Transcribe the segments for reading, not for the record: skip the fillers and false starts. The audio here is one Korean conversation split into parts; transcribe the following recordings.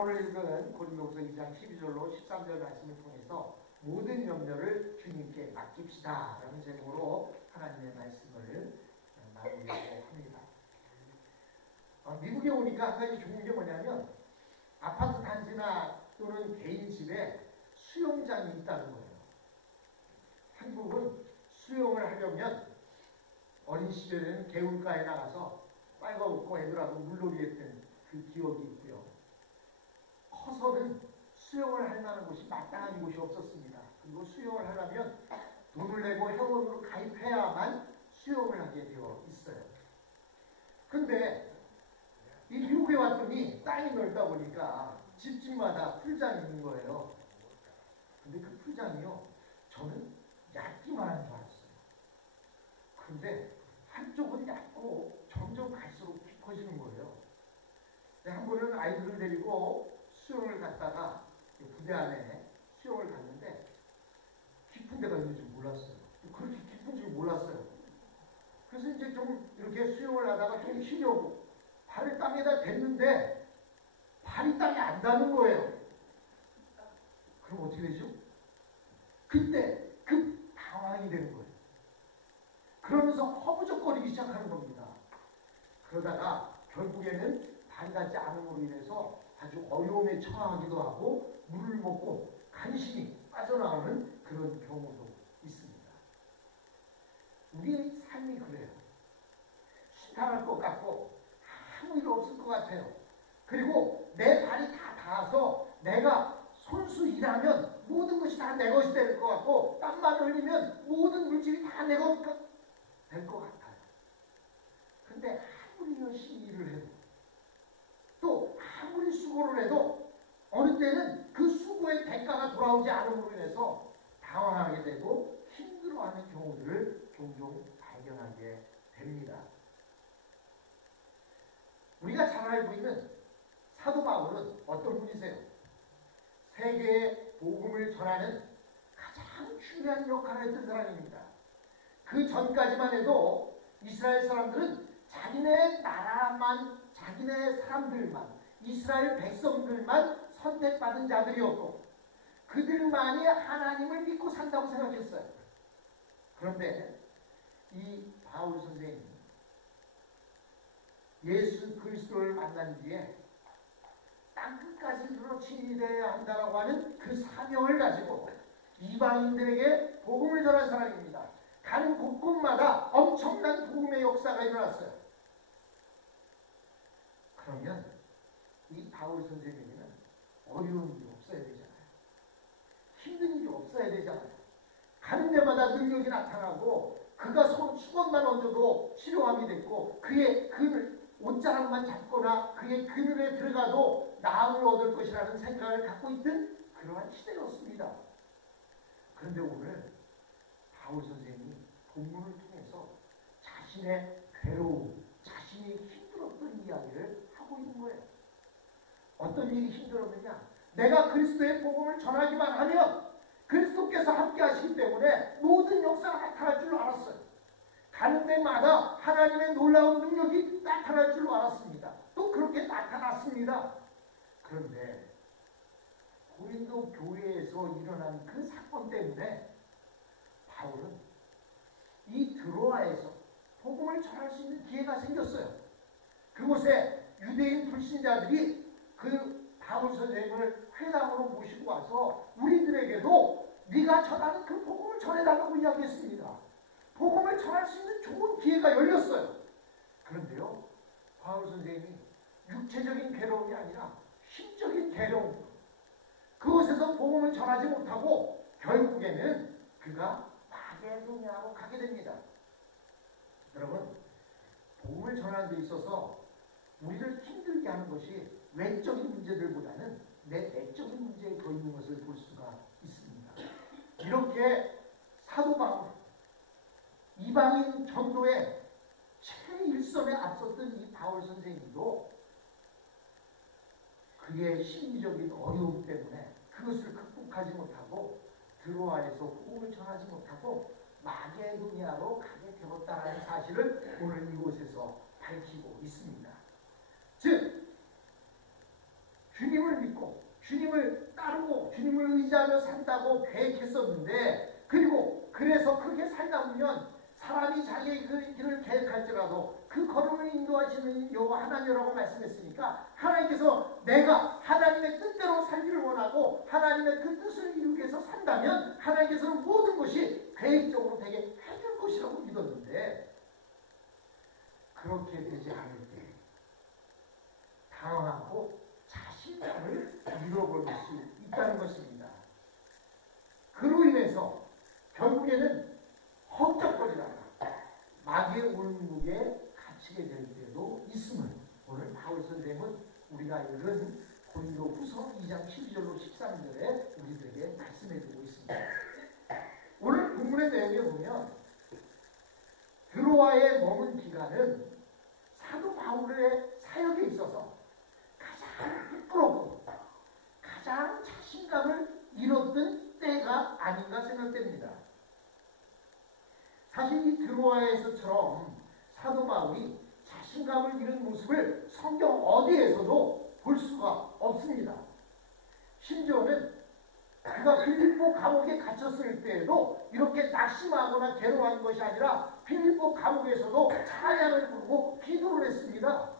오늘 읽은 고린도후서 2장 12절로 13절 말씀을 통해서 모든 염려를 주님께 맡깁시다 라는 제목으로 하나님의 말씀을 나누려고 합니다. 미국에 오니까 한 가지 좋은 게 뭐냐면 아파트 단지나 또는 개인 집에 수영장이 있다는 거예요. 한국은 수영을 하려면 어린 시절에는 개울가에 나가서 빨가벗고 애들하고 물놀이 했던 그 기억이 있고요. 커서는 수영을 할 만한 곳이 마땅한 곳이 없었습니다. 그리고 수영을 하려면 돈을 내고 회원으로 가입해야만 수영을 하게 되어 있어요. 근데 이 미국에 왔더니 땅이 넓다 보니까 집집마다 풀장이 있는 거예요. 근데 그 풀장이요, 저는 얕기만 한 줄 알았어요. 그런데 한쪽은 얕고 점점 갈수록 키 커지는 거예요. 한 번은 아이들을 데리고 수영을 갔다가 부대 안에 수영을 갔는데 깊은 데가 있는 줄 몰랐어요. 그렇게 깊은 줄 몰랐어요. 그래서 이제 좀 이렇게 수영을 하다가 좀 쉬려고 발을 땅에다 댔는데 발이 땅에 안 닿는 거예요. 그럼 어떻게 되죠? 그때 급 당황이 되는 거예요. 그러면서 허부적거리기 시작하는 겁니다. 그러다가 결국에는 발이 닿지 않음으로 인해서 아주 어려움에 처하기도 하고 물을 먹고 간신히 빠져나오는 그런 경우도 있습니다. 우리의 삶이 그래요. 신탈할 것 같고 아무 일 없을 것 같아요. 그리고 내 발이 다 닿아서 내가 손수 일하면 모든 것이 다 내 것이 될 것 같고 땀만 흘리면 모든 물질이 다 내 것 될 것 같아요. 근데 아무리 열심히 일을 해도 또 아무리 수고를 해도 어느 때는 그 수고의 대가가 돌아오지 않음으로 인해서 당황하게 되고 힘들어하는 경우들을 종종 발견하게 됩니다. 우리가 잘 알고 있는 사도 바울은 어떤 분이세요? 세계에 복음을 전하는 가장 중요한 역할을 했던 사람입니다. 그 전까지만 해도 이스라엘 사람들은 자기네 나라만, 자기네 사람들만, 이스라엘 백성들만 선택받은 자들이었고 그들만이 하나님을 믿고 산다고 생각했어요. 그런데 이 바울 선생님이 예수 그리스도를 만난 뒤에 땅끝까지 들어치게 되어야 한다라고 하는 그 사명을 가지고 이방인들에게 복음을 전한 사람입니다. 가는 곳곳마다 엄청난 복음의 역사가 일어났어요. 그러면 이 바울 선생님은 어려운 일이 없어야 되잖아요. 힘든 일이 없어야 되잖아요. 가는 데마다 능력이 나타나고 그가 수건만 얹어도 치료함이 됐고 그의 그늘 옷자락만 잡거나 그의 그늘에 들어가도 나음을 얻을 것이라는 생각을 갖고 있던 그러한 시대였습니다. 그런데 오늘 바울 선생님이 본문을 통해서 자신의 괴로움, 자신이 힘들었던 이야기를 하고 있는 거예요. 어떤 일이 힘들었느냐? 내가 그리스도의 복음을 전하기만 하면 그리스도께서 함께 하시기 때문에 모든 역사가 나타날 줄 알았어요. 가는 데마다 하나님의 놀라운 능력이 나타날 줄 알았습니다. 또 그렇게 나타났습니다. 그런데 고린도 교회에서 일어난 그 사건 때문에 바울은 이 드로아에서 복음을 전할 수 있는 기회가 생겼어요. 그곳에 유대인 불신자들이 그 바울 선생님을 회당으로 모시고 와서 우리들에게도 네가 전하는 그 복음을 전해달라고 이야기했습니다. 복음을 전할 수 있는 좋은 기회가 열렸어요. 그런데요, 바울 선생님이 육체적인 괴로움이 아니라 심적인 괴로움, 그곳에서 복음을 전하지 못하고 결국에는 그가 마게도냐로 가게 됩니다. 여러분, 복음을 전하는 데 있어서 우리를 힘들게 하는 것이 외적인 문제들보다는 내 내적인 문제에 더 있는 것을 볼 수가 있습니다. 이렇게 사도 바울, 이방인 전도에 최일선에 앞섰던 이 바울 선생님도 그의 심리적인 어려움 때문에 그것을 극복하지 못하고 드로아에서 복음을 전하지 못하고 마게도냐로 가게 되었다는 사실을 오늘 이곳에서 밝히고 있습니다. 즉 주님을 믿고 주님을 의지하며 산다고 계획했었는데, 그리고 그래서 그렇게 살다 보면 사람이 자기의 그 길을 계획할지라도 그 걸음을 인도하시는 여호와 하나님이라고 말씀했으니까, 하나님께서 내가 하나님의 뜻대로 살기를 원하고 하나님의 그 뜻을 이루기 위해서 산다면 하나님께서는 모든 것이 계획적으로 되게 해줄 것이라고 믿었는데, 그렇게 되지 않을 때 당황하고 자신감을 잃어버릴 수 있다는 것입니다. 그로 인해서 결국에는 헛적거리다가 마귀의 올무에 갇히게 될 때도 있음을 오늘 바울 선생님은 우리가 읽은 고린도후서 2장 12절로 13절에 우리들에게 말씀해주고 있습니다. 오늘 본문의 내용에 보면 드로아에 머문 기간은 사도 바울의 사역에 있어서 가장 부끄럽고 가장 자신감을 잃었던 때가 아닌가 생각됩니다. 사실 이 드로아에서처럼 사도 바울이 자신감을 잃은 모습을 성경 어디에서도 볼 수가 없습니다. 심지어는 그가 빌립보 감옥에 갇혔을 때에도 이렇게 낙심하거나 괴로워한 것이 아니라 빌립보 감옥에서도 찬양을 부르고 기도를 했습니다.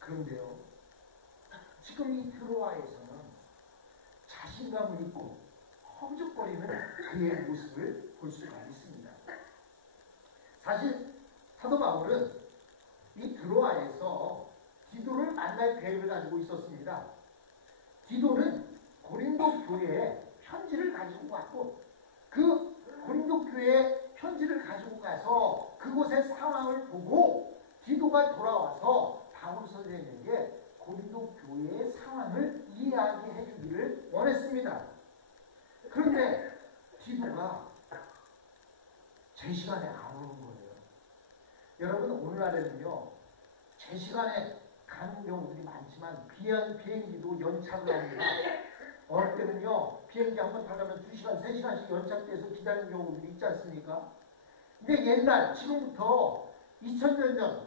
그런데요, 지금 이 드로아에서는 자신감을 잃고 허우적거리는 그의 모습을 볼 수가 있습니다. 사실 사도 바울은 이 드로아에서 디도를 만날 계획을 가지고 있었습니다. 디도는 고린도 교회에 편지를 가지고 왔고, 그 고린도 교회에 편지를 가지고 가서 그곳의 상황을 보고 디도가 돌아와서 바울 선생님에게 고린도 교회의 상황을 이야기해 주기를 원했습니다. 그런데 디도가 제 시간에 안 오는 거예요. 여러분, 오늘날에는요, 제 시간에 가는 경우들이 많지만 비행기도 연착을 합니다. 어느 때는요, 비행기 한 번 타려면 2시간, 3시간씩 연착돼서 기다리는 경우들이 있지 않습니까? 근데 옛날, 지금부터 2000년 전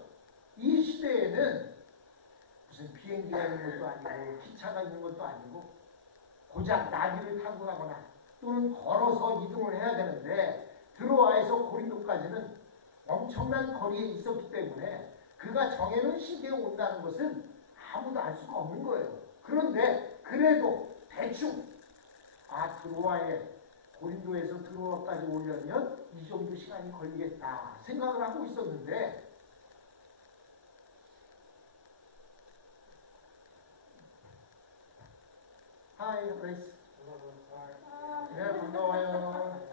이 시대에는 무슨 비행기가 있는 것도 아니고 기차가 있는 것도 아니고 고작 나귀를 타고 가거나 또는 걸어서 이동을 해야 되는데, 드로아에서 고린도까지는 엄청난 거리에 있었기 때문에 그가 정해놓은 시기에 온다는 것은 아무도 알 수가 없는 거예요. 그런데 그래도 대충 드로아에 고린도에서 드로아까지 오려면 이 정도 시간이 걸리겠다 생각을 하고 있었는데, 하이 레이스, 네, 반가워요.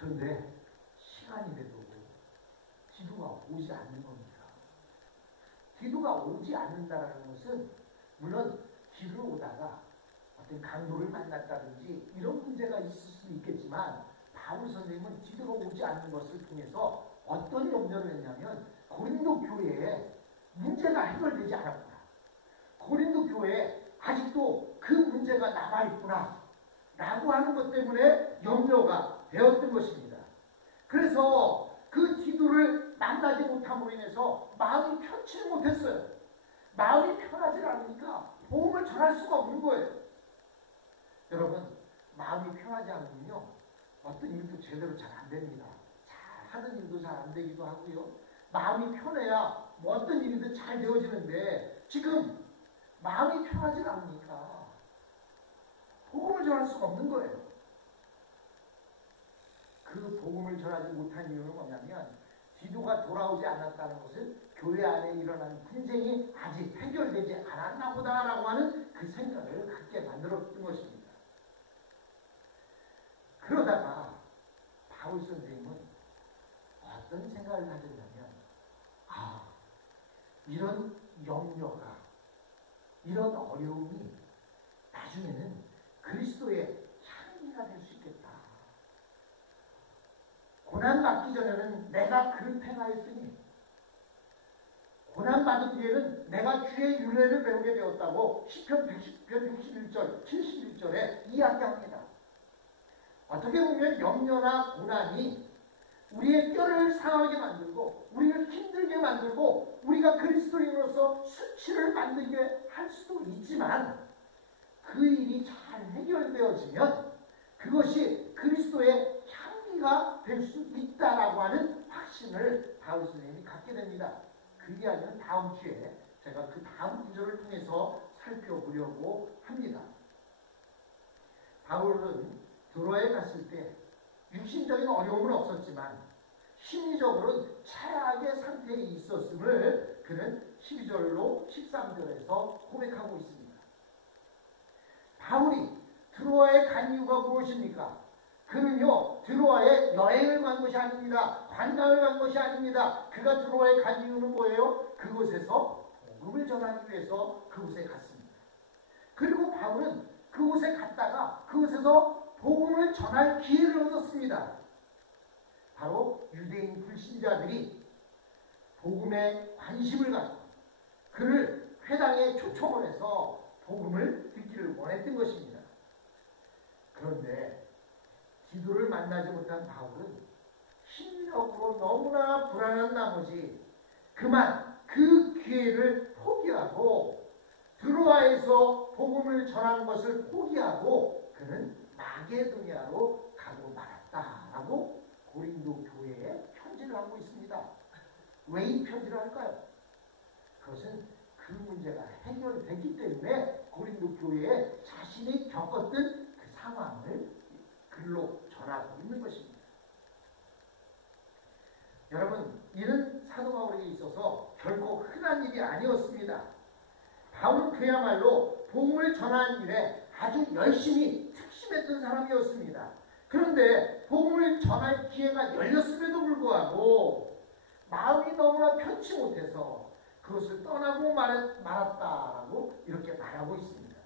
그런데 시간이 돼도 디도가 오지 않는 겁니다. 디도가 오지 않는다는 것은 물론 길을 오다가 어떤 강도를 만났다든지 이런 문제가 있을 수도 있겠지만, 바울 선생님은 디도가 오지 않는 것을 통해서 어떤 염려를 했냐면, 고린도 교회에 문제가 해결되지 않았구나, 고린도 교회에 아직도 그 문제가 남아있구나 라고 하는 것 때문에 염려가 되었던 것입니다. 그래서 그 디도를 만나지 못함으로 인해서 마음이 편치를 못했어요. 마음이 편하지 않으니까 복음을 전할 수가 없는 거예요. 여러분, 마음이 편하지 않으면요, 어떤 일도 제대로 잘 안 됩니다. 잘 하는 일도 잘 안 되기도 하고요. 마음이 편해야 뭐 어떤 일이든 잘 되어지는데, 지금 마음이 편하지 않으니까 복음을 전할 수가 없는 거예요. 그 복음을 전하지 못한 이유는 뭐냐면, 디도가 돌아오지 않았다는 것은 교회 안에 일어난 분쟁이 아직 해결되지 않았나 보다라고 하는 그 생각을 갖게 만들었던 것입니다. 그러다가 바울 선생님은 어떤 생각을 가졌냐면, 이런 염려가, 이런 어려움이 나중에는 그리스도의 향기가 될 수 있겠다. 고난받기 전에는 내가 그를 행하였으니 고난받은 뒤에는 내가 주의 윤례를 배우게 되었다고 시편 161절, 71절에 이야기합니다. 어떻게 보면 염려나 고난이 우리의 뼈를 상하게 만들고 우리를 힘들게 만들고 우리가 그리스도인으로서 수치를 만들게 할 수도 있지만 그 일이 잘 해결되어지면 그것이 그리스도의 향기가 될 수 있다라고 하는 확신을 바울 선생님이 갖게 됩니다. 그 이야기는 다음 주에 제가 그 다음 구절을 통해서 살펴보려고 합니다. 바울은 드로아에 갔을 때 육신적인 어려움은 없었지만 심리적으로는 최악의 상태에 있었음을 그는 12절로 13절에서 고백하고 있습니다. 바울이 드로아에 간 이유가 무엇입니까? 그는요, 드로아에 여행을 간 것이 아닙니다. 관광을 간 것이 아닙니다. 그가 드로아에 간 이유는 뭐예요? 그곳에서 복음을 전하기 위해서 그곳에 갔습니다. 그리고 바울은 그곳에 갔다가 그곳에서 복음을 전할 기회를 얻었습니다. 바로 유대인 불신자들이 복음에 관심을 갖고 그를 회당에 초청을 해서 복음을 듣기를 원했던 것입니다. 그런데 기도를 만나지 못한 바울은 심리적으로 너무나 불안한 나머지 그만 그 기회를 포기하고 드로아에서 복음을 전하는 것을 포기하고 그는 마게도니아로 가고 말았다라고 고린도 교회에 편지를 하고 있습니다. 왜 이 편지를 할까요? 그것은 그 문제가 해결됐기 때문에 고린도 교회에 자신이 겪었던 그 상황을 글로 전하고 있는 것입니다. 여러분, 이는 사도 바울에게 있어서 결코 흔한 일이 아니었습니다. 바울은 그야말로 복음을 전하는 일에 아주 열심히 특심했던 사람이었습니다. 그런데 복음을 전할 기회가 열렸음에도 불구하고 마음이 너무나 편치 못해서 그것을 떠나고 말았다라고 이렇게 말하고 있습니다.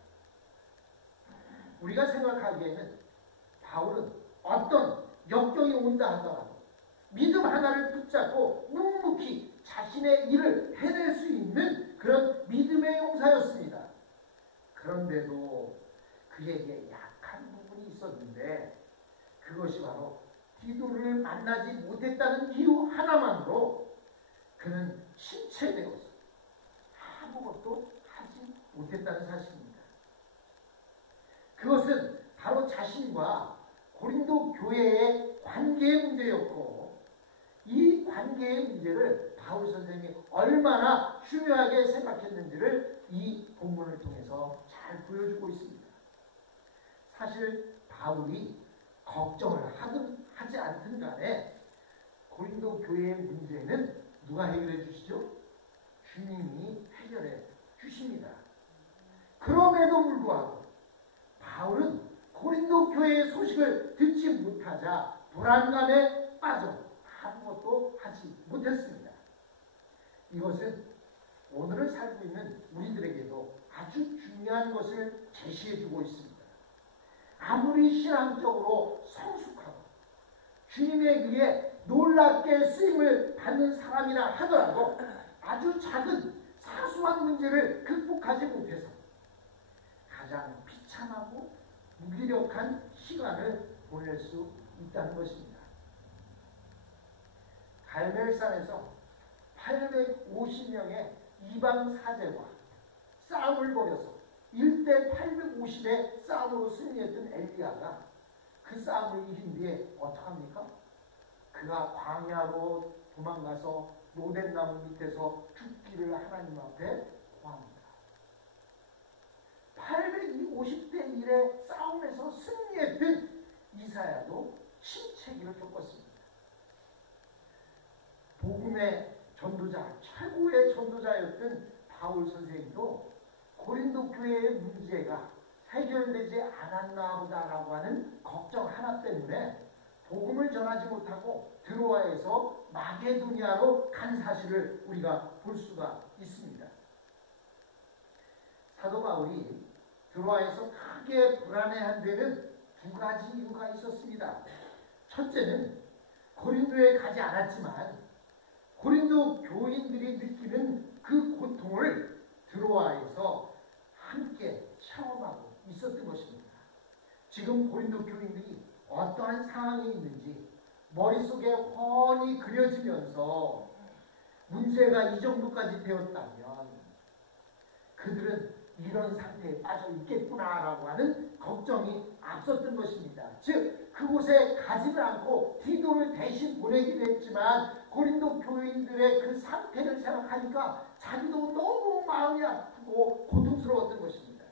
우리가 생각하기에는 바울은 어떤 역경이 온다 하더라도 믿음 하나를 붙잡고 묵묵히 자신의 일을 해낼 수 있는 그런 믿음의 용사였습니다. 그런데도 그에게 약한 부분이 있었는데 그것이 바로 디도를 만나지 못했다는 이유 하나만으로 그는 침체되어서 아무것도 하지 못했다는 사실입니다. 그것은 바로 자신과 고린도 교회의 관계의 문제였고 이 관계의 문제를 바울 선생님이 얼마나 중요하게 생각했는지를 이 본문을 통해서 잘 보여주고 있습니다. 사실 바울이 걱정을 하든 하지 않든 간에 고린도 교회의 문제는 누가 해결해 주시죠? 주님이 해결해 주십니다. 그럼에도 불구하고 바울은 고린도 교회의 소식을 듣지 못하자 불안감에 빠져 아무것도 하지 못했습니다. 이것은 오늘을 살고 있는 우리들에게도 아주 중요한 것을 제시해주고 있습니다. 아무리 신앙적으로 성숙하고 주님에 의해 놀랍게 쓰임을 받는 사람이라 하더라도 아주 작은 사소한 문제를 극복하지 못해서 가장 비참하고 무기력한 시간을 보낼 수 있다는 것입니다. 갈멜산에서 850명의 이방 사제와 싸움을 벌여서 1대 850의 싸움으로 승리했던 엘리야가 그 싸움을 이긴 뒤에 어떡합니까? 그가 광야로 도망가서 로뎀나무 밑에서 죽기를 하나님 앞에 구합니다. 850대 1의 싸움에서 승리했던 이사야도 침체기를 겪었습니다. 복음의 전도자, 최고의 전도자였던 바울 선생님도 고린도 교회의 문제가 해결되지 않았나 보다라고 하는 걱정 하나 때문에 복음을 전하지 못하고 드로아에서 마게도니아로 간 사실을 우리가 볼 수가 있습니다. 사도 바울이 드로아에서 크게 불안해한 데는 두 가지 이유가 있었습니다. 첫째는 고린도에 가지 않았지만 고린도 교인들이 느끼는 그 고통을 드로아에서 함께 체험하고 있었던 것입니다. 지금 고린도 교인들이 어떠한 상황에 있는지 머릿속에 훤히 그려지면서 문제가 이 정도까지 되었다면 그들은 이런 상태에 빠져 있겠구나라고 하는 걱정이 앞섰던 것입니다. 즉 그곳에 가지를 않고 디도를 대신 보내기도 했지만 고린도 교인들의 그 상태를 생각하니까 자기도 너무 마음이 아프고 고통스러웠던 것입니다.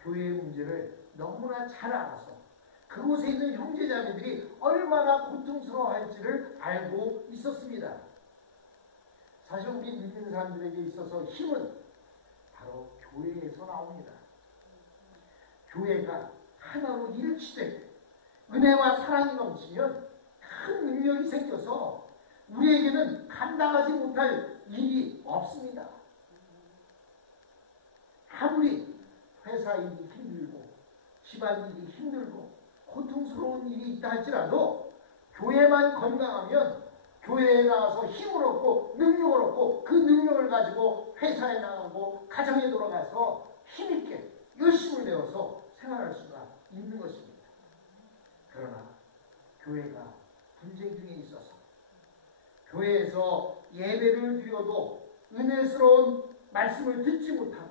교회의 문제를 너무나 잘 알아서 그곳에 있는 형제자매들이 얼마나 고통스러워할지를 알고 있었습니다. 사실 우리 믿는 사람들에게 있어서 힘은 바로 교회에서 나옵니다. 교회가 하나로 일치되고 은혜와 사랑이 넘치면 큰 능력이 생겨서 우리에게는 감당하지 못할 일이 없습니다. 아무리 회사 일이 힘들고 집안 일이 힘들고 고통스러운 일이 있다 할지라도 교회만 건강하면 교회에 나가서 힘을 얻고 능력을 얻고 그 능력을 가지고 회사에 나가고 가정에 돌아가서 힘있게 열심을 내어서 생활할 수가 있는 것입니다. 그러나 교회가 분쟁 중에 있어서 교회에서 예배를 드려도 은혜스러운 말씀을 듣지 못하고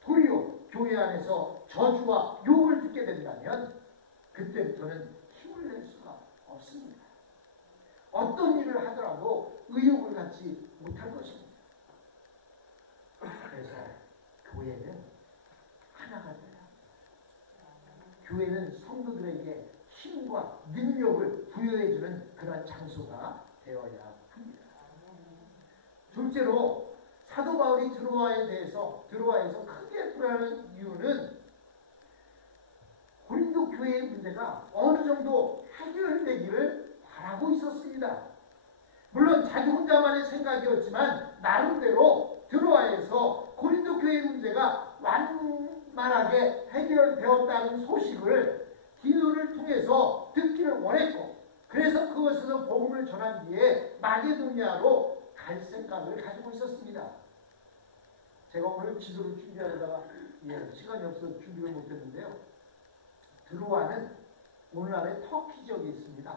도리어 교회 안에서 저주와 욕을 듣게 된다면 그때부터는 힘을 낼 수가 없습니다. 어떤 일을 하더라도 의욕을 갖지 못할 것입니다. 그래서 교회는 하나가 돼야 합니다. 교회는 성도들에게 힘과 능력을 부여해주는 그런 장소가 되어야 합니다. 둘째로 사도 바울이 드로아에서 크게 불안한 이유는 고린도 교회의 문제가 어느 정도 해결되기를 바라고 있었습니다. 물론 자기 혼자만의 생각이었지만 나름대로 드로아에서 고린도 교회의 문제가 완만하게 해결되었다는 소식을 디도를 통해서 듣기를 원했고 그래서 그것에서 복음을 전한 뒤에 마게도니아로 갈 생각을 가지고 있었습니다. 제가 오늘 지도를 준비하려다가 시간이 없어서 준비를 못했는데요. 드로아는 오늘날의 터키 지역에 있습니다.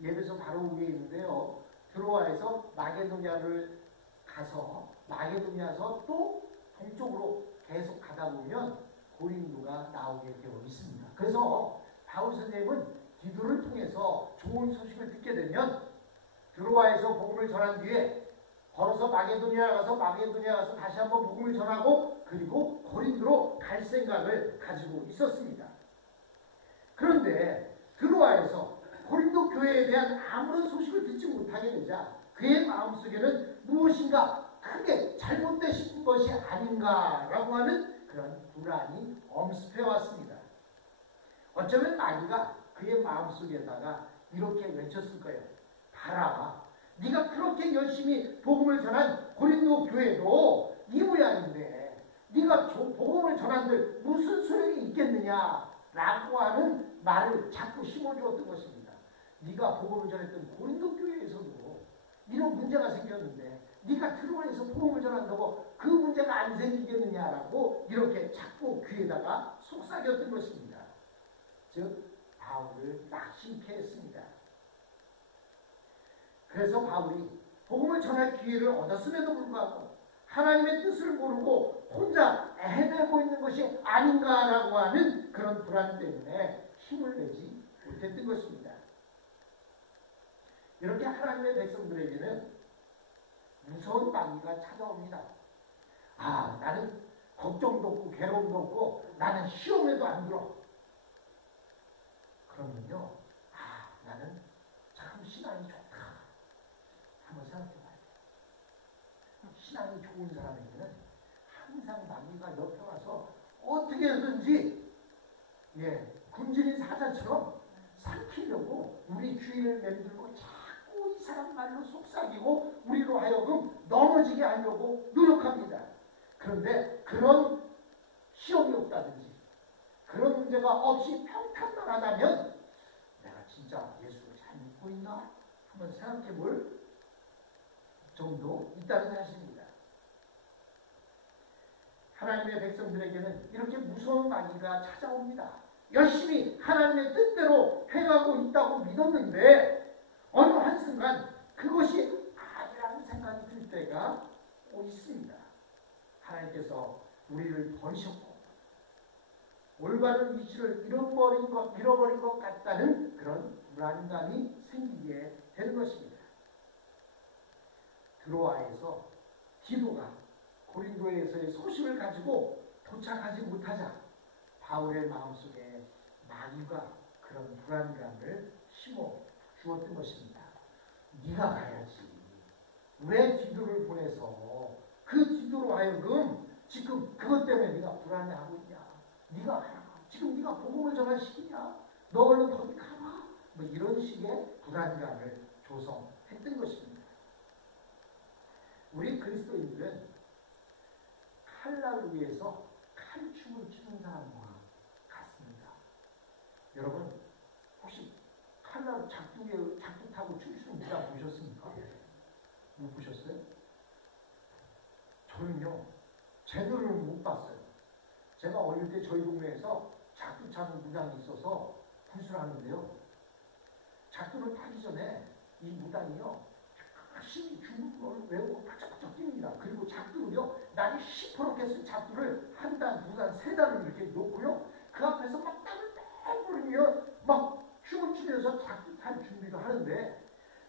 예배소 바로 위에 있는데요. 드로아에서 마게도니아를 가서 마게도니아에서 또 동쪽으로 계속 가다 보면 고린도가 나오게 되어 있습니다. 그래서 바울 선생님은 디도를 통해서 좋은 소식을 듣게 되면 드로아에서 복음을 전한 뒤에 걸어서 마게도니아 가서 다시 한번 복음을 전하고 그리고 고린도로 갈 생각을 가지고 있었습니다. 그런데 드로아에서 고린도 교회에 대한 아무런 소식을 듣지 못하게 되자 그의 마음속에는 무엇인가 크게 잘못되신 것이 아닌가라고 하는 그런 불안이 엄습해 왔습니다. 어쩌면 마귀가 그의 마음속에다가 이렇게 외쳤을 거예요. 봐라, 네가 그렇게 열심히 복음을 전한 고린도 교회도 이 모양인데 네가 복음을 전한들 무슨 소용이 있겠느냐라고 하는 말을 자꾸 심어주었던 것입니다. 네가 복음을 전했던 고린도 교회에서도 이런 문제가 생겼는데 네가 드로아에서 복음을 전한다고 그 문제가 안 생기겠느냐라고 이렇게 자꾸 귀에다가 속삭였던 것입니다. 즉 바울을 낙심케 했습니다. 그래서 바울이 복음을 전할 기회를 얻었음에도 불구하고 하나님의 뜻을 모르고 혼자 헤매고 있는 것이 아닌가라고 하는 그런 불안 때문에 힘을 내지 못했던 것입니다. 이렇게 하나님의 백성들에게는 무서운 마귀가 찾아옵니다. 아, 나는 걱정도 없고 괴로움도 없고 나는 시험에도 안 들어. 그러면요, 아, 나는 참 신앙이 좋다. 한번 생각해 봐야 돼요. 신앙이 좋은 사람에게는 항상 마귀가 옆에 와서 어떻게 해서든지 굶주린 사자처럼 삼키려고 우리 주위를 맴돌고 자꾸 이 사람 말로 속삭이고 우리로 하여금 넘어지게 하려고 노력합니다. 그런데 그런 시험이 없다든지 그런 문제가 없이 평탄만 하다면 내가 진짜 예수를 잘 믿고 있나? 한번 생각해 볼 정도 있다는 사실입니다. 하나님의 백성들에게는 이렇게 무서운 마귀가 찾아옵니다. 열심히 하나님의 뜻대로 행하고 있다고 믿었는데 어느 한순간 그것이 아니라는 생각이 들 때가 있습니다. 하나님께서 우리를 버리셨고 올바른 위치를 잃어버린 것 같다는 그런 불안감이 생기게 되는 것입니다. 드로아에서 디도가 고린도에서의 소식을 가지고 도착하지 못하자 바울의 마음속에 마귀가 그런 불안감을 심어 주었던 것입니다. 네가 가야지. 왜 디도를 보내서 그 디도로 하여금 지금 그것 때문에 네가 불안해하고 있냐. 네가 가라. 지금 네가 복음을 전할 시기냐. 너 얼른 거기 가봐. 뭐 이런 식의 불안감을 조성했던 것입니다. 우리 그리스도인들은 칼날을 위해서 칼춤을 추는 사람과 같습니다. 여러분 혹시 칼날 작두 타고 춤추는 무당 보셨습니까? 못 보셨어요? 저는요 제대로 못 봤어요. 제가 어릴 때 저희 동네에서 작두 타는 무당이 있어서 구슬하는데요. 작두를 타기 전에 이 무당이요 열심히 중국어를 외우고 바짝바짝 뜁니다. 그리고 작두를요 날이 시퍼렇게 쓴 작두를 한 단, 두 단, 세 단을 이렇게 놓고요 그 앞에서 막 땀을 막 뿌리며 막 춤을 추면서 작두 탈 준비를 하는데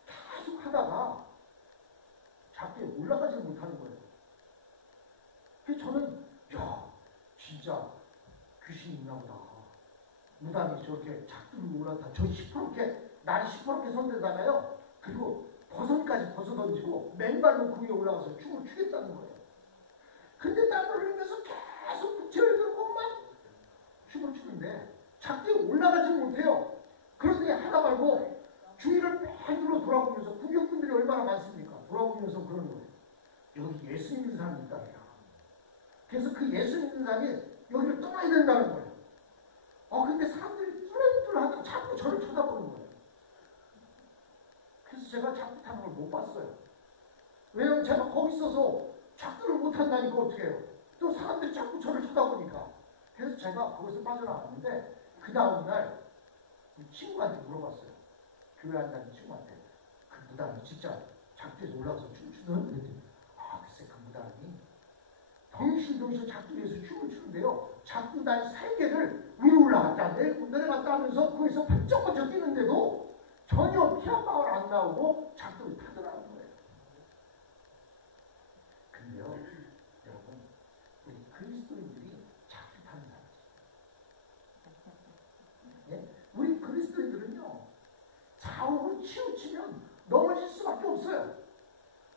계속 하다가 작두에 올라가지 못하는 거예요. 그래서 저는 야 진짜 귀신이 있나 보다. 무당이 저렇게 작두를 올라타 저 시퍼렇게 날이 시퍼렇게 선 데다가요 그리고 버선까지 벗어던지고 맨발로 그 위에 올라가서 춤을 추겠다는 거예요. 근데 땀을 흘리면서 계속 부채를 들고 막 춤을 추는데 작두에 올라가지 못해요. 그런데 하다 말고 주위를 뺑으로 돌아보면서 구경꾼들이 얼마나 많습니까? 돌아보면서 그러는 거예요. 여기 예수 믿는 사람이 있다. 그래서 그 예수 믿는 사람이 여기를 떠나야 된다는 거예요. 근데 사람들이 뚜렷뚜렷하다 자꾸 저를 쳐다보는 거예요. 그래서 제가 작두 타는 걸 못 봤어요. 왜냐면 제가 거기 있어서 작두를 못 한다니까 어떻게 해요. 또 사람들이 자꾸 저를 쳐다보니까. 그래서 제가 그것을 빠져나왔는데 그 다음날 친구한테 물어봤어요. 교회 한다는 친구한테. 그 무당이 진짜 작두에서 올라가서 춤추는? 그랬더니 글쎄 그 무당이 덩실덩실 작두에서 춤을 추는데요. 작두단 3개를 위로 올라갔다 내려갔다 하면서 거기서 번쩍번쩍 뛰는데도 전혀 피 한 방울 안 나오고 작두를 타더라는 거예요. 근데요, 여러분, 우리 그리스도인들이 작두 타는 사람이에요. 예? 우리 그리스도인들은요, 좌우로 치우치면 넘어질 수밖에 없어요.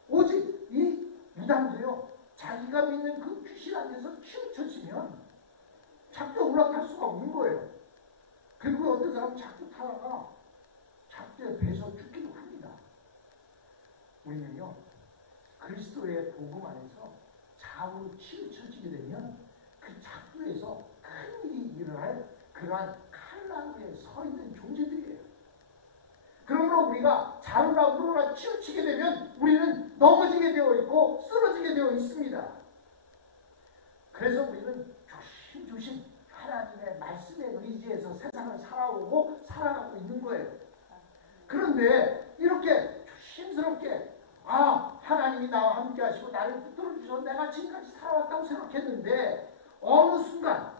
오직 이 무당도요, 자기가 믿는 그 귀신 안에서 치우쳐지면 작두에 올라탈 수가 없는 거예요. 그리고 어떤 사람은 작두 타다가 작두에 배서 죽기도 합니다. 우리는요 그리스도의 복음 안에서 좌우로 치우쳐지게 되면 그 작두에서 큰 일이 일어날 그러한 칼날에 서 있는 존재들이에요. 그러므로 우리가 좌우나 우로나 치우치게 되면 우리는 넘어지게 되어 있고 쓰러지게 되어 있습니다. 그래서 우리는 조심조심 하나님의 말씀에 의지해서 세상을 살아가고 있는 거예요. 그런데 이렇게 조심스럽게 하나님이 나와 함께 하시고 나를 붙들어 주셔서 내가 지금까지 살아왔다고 생각했는데 어느 순간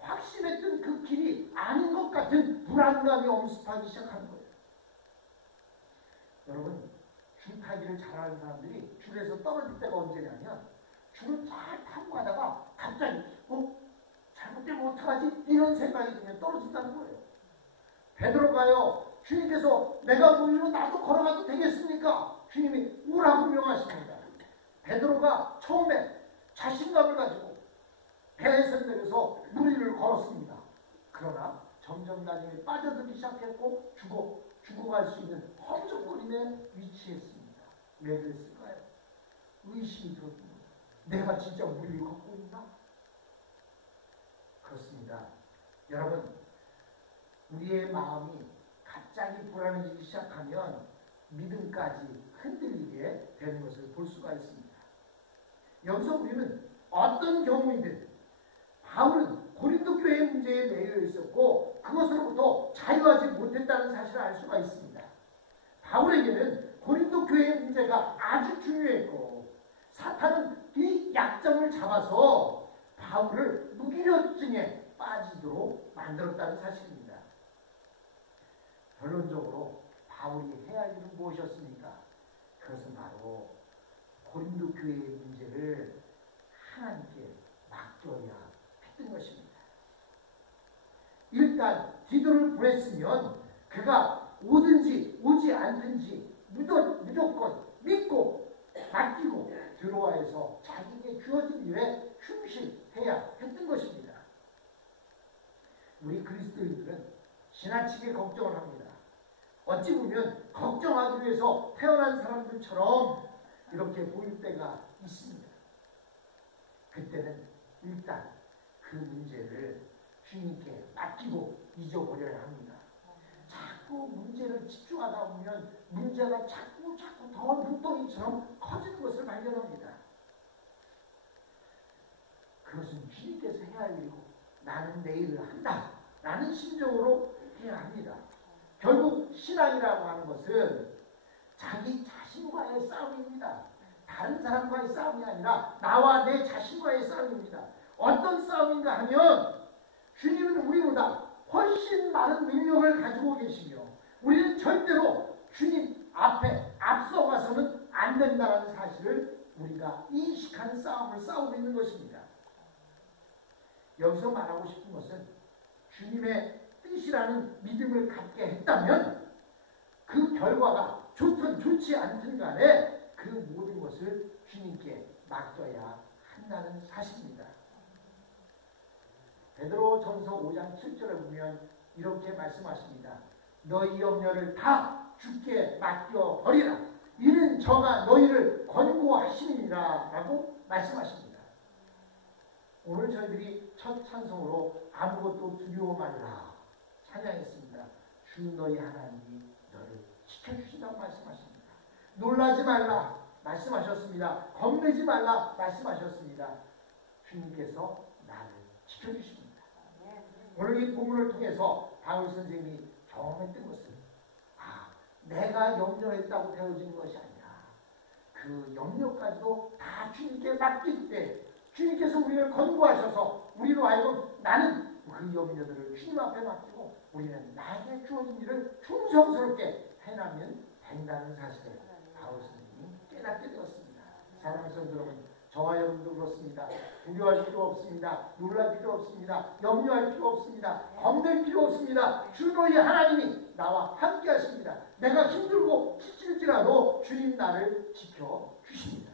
확신했던 그 길이 아닌 것 같은 불안감이 엄습하기 시작하는 거예요. 여러분 줄 타기를 잘하는 사람들이 줄에서 떨어질 때가 언제냐면 줄을 잘 타고 가다가 갑자기 잘못되면 어떡하지? 이런 생각이 들면 떨어진다는 거예요. 베드로가요 주님께서 내가 물로 나도 걸어가도 되겠습니까? 주님이 오라고 명하십니다. 베드로가 처음에 자신감을 가지고 배에서 내려서 물 위를 걸었습니다. 그러나 점점 나중에 빠져들기 시작했고 죽어갈 수 있는 험적거림에 위치했습니다. 왜 그랬을까요? 의심이 들었습니다. 내가 진짜 물 위를 걷고 있나? 그렇습니다. 여러분 우리의 마음이 갑자기 불안해지기 시작하면 믿음까지 흔들리게 되는 것을 볼 수가 있습니다. 여기서 우리는 어떤 경우이든 바울은 고린도 교회의 문제에 매여 있었고 그것으로부터 자유하지 못했다는 사실을 알 수가 있습니다. 바울에게는 고린도 교회의 문제가 아주 중요했고 사탄은 이 약점을 잡아서 바울을 무기력증에 빠지도록 만들었다는 사실입니다. 결론적으로 바울이 해야 할 일은 무엇이었습니까? 그것은 바로 고린도 교회의 문제를 하나님께 맡겨야 했던 것입니다. 일단 디도를 보냈으면 그가 오든지 오지 않든지 무조건 믿고 맡기고 들어와 해서 자기에게 주어진 일에 충실해야 했던 것입니다. 우리 그리스도인들은 지나치게 걱정을 합니다. 어찌 보면 걱정하기 위해서 태어난 사람들처럼 이렇게 보일 때가 있습니다. 그때는 일단 그 문제를 주님께 맡기고 잊어버려야 합니다. 자꾸 문제를 집중하다 보면 문제가 자꾸 더 눈덩이처럼 커지는 것을 발견합니다. 그것은 주님께서 해야 할 일이고 나는 내 일을 한다 라는 심정으로 해야 합니다. 결국 신앙이라고 하는 것은 자기 자신과의 싸움입니다. 다른 사람과의 싸움이 아니라 나와 내 자신과의 싸움입니다. 어떤 싸움인가 하면 주님은 우리보다 훨씬 많은 능력을 가지고 계시며 우리는 절대로 주님 앞에 앞서가서는 안 된다는 사실을 우리가 인식하는 싸움을 싸우고 있는 것입니다. 여기서 말하고 싶은 것은 주님의 뜻이라는 믿음을 갖게 했다면 그 결과가 좋든 좋지 않든 간에 그 모든 것을 주님께 맡겨야 한다는 사실입니다. 베드로전서 5장 7절을 보면 이렇게 말씀하십니다. 너희 염려를 다 주께 맡겨버리라. 이는 저가 너희를 권고하시니라 라고 말씀하십니다. 오늘 저희들이 첫 찬송으로 아무것도 두려워 말라 찬양했습니다. 주 너희 하나님이 너를 지켜주신다고 말씀하십니다. 놀라지 말라 말씀하셨습니다. 겁내지 말라 말씀하셨습니다. 주님께서 나를 지켜주십니다. 오늘 이 본문을 통해서 바울 선생님이 경험했던 것은 내가 염려했다고 되어지는 것이 아니라 그 염려까지도 다 주님께 맡길 때 주님께서 우리를 권고하셔서 우리로 하여금 나는 그 염려들을 주님 앞에 맡기고 우리는 나에게 주어진 일을 충성스럽게 해나면 된다는 사실을 바울 선생님이 깨닫게 되었습니다. 사랑하는 성도 여러분, 저와 여러분도 그렇습니다. 두려워할 필요 없습니다. 놀랄 필요 없습니다. 염려할 필요 없습니다. 겁낼 필요 없습니다. 주 너희 하나님이 나와 함께 하십니다. 내가 힘들고 지칠지라도 주님 나를 지켜주십니다.